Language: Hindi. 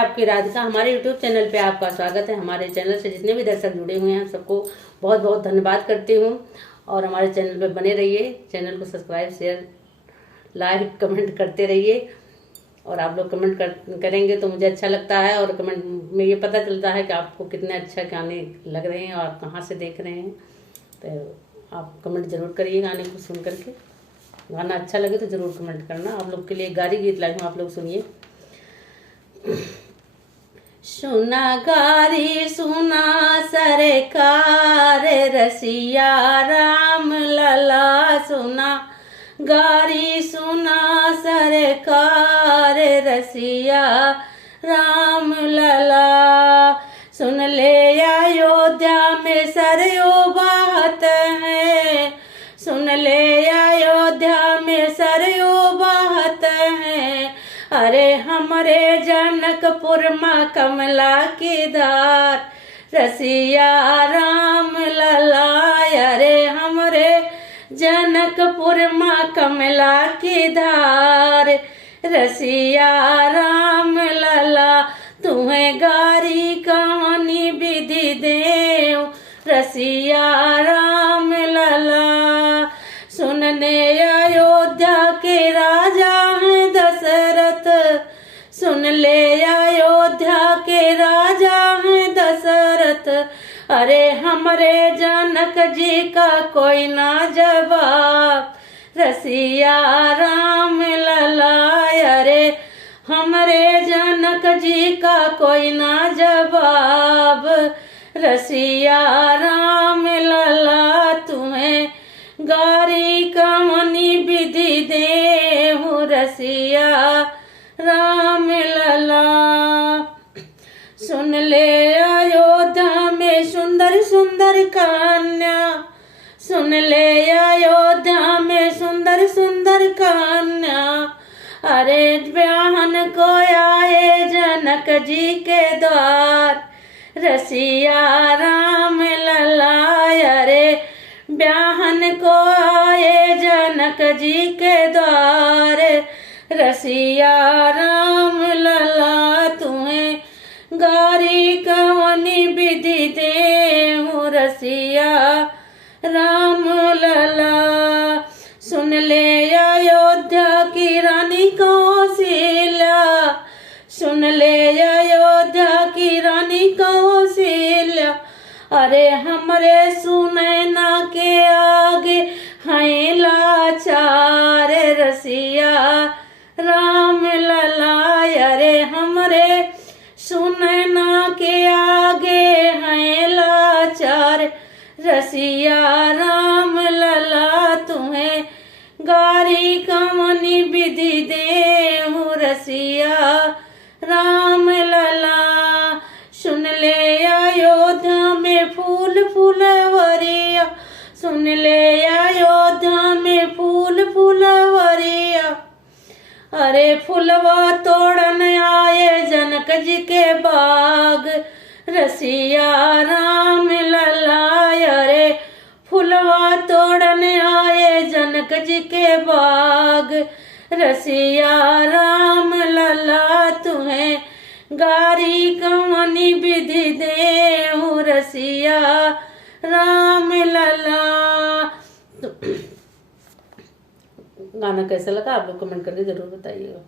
आपकी राधिका, हमारे YouTube चैनल पे आपका स्वागत है। हमारे चैनल से जितने भी दर्शक जुड़े हुए हैं सबको बहुत बहुत धन्यवाद करती हूँ और हमारे चैनल पे बने रहिए। चैनल को सब्सक्राइब, शेयर, लाइक, कमेंट करते रहिए और आप लोग कमेंट करेंगे तो मुझे अच्छा लगता है और कमेंट में ये पता चलता है कि आपको कितने अच्छा गाने लग रहे हैं और कहाँ से देख रहे हैं। तो आप कमेंट जरूर करिए गाने को सुन करके। गाना अच्छा लगे तो ज़रूर कमेंट करना। आप लोग के लिए गारी गीत लाई हूँ, आप लोग सुनिए। सुना गारी सुना सरकार रसिया राम लला, सुना गारी सुना सरकार रसिया राम लला। सुन ले अयोध्या में सरयू बहत है, सुन ले अयोध्या में सरयू बहत है। अरे हमरे जनकपुर माँ कमला की धार रसिया राम लला। अरे हमरे जनकपुर माँ कमला की धार रसिया राम लला। तुम्हें गारी कहानी विधि देव रसिया राम लला। सुनने अयोध्या के राजा हैं दशरथ, सुन ले अयोध्या के राजा हैं दशरथ। अरे हमरे जनक जी का कोई ना जवाब रसिया राम लला। अरे हमरे जनक जी का कोई ना जवाब रसिया राम लला। तुम्हें गारी कहानी विधि देहु रसिया राम लला। सुन ले अयोध्या में सुंदर सुंदर कन्या, सुन ले अयोध्या में सुंदर सुंदर कन्या। अरे ब्याहन को आए जनक जी के द्वार रसिया राम लला। अरे ब्याहन को आए जनक जी के द्वार रसिया राम लला। तुम्हें गारी कहानी विधि देहु रसिया राम लला। सुन ले अयोध्या की रानी कौशल्या, सुन ले अयोध्या की रानी कौशल्या। अरे हमरे सुनैना के आगे हैं लाचार रसिया राम लला। अरे हमरे सुनैना के आगे हैं लाचार रसिया राम लला। तुम्हें गारी कहानी विधि देहु रसिया राम लला। सुन ले अयोध्या में फूल फुलवरिया, सुन ले अयोध्या में फूल फुलवरिया। अरे फुलवा तोड़न आए जनक जी के बाग रसिया राम लला। अरे फुलवा तोड़न आए जनक जी के बाग रसिया राम लला। तुम्हें गारी कहानी विधि देहु रसिया राम लला। गाना कैसा लगा आप लोग कमेंट करके जरूर बताइएगा।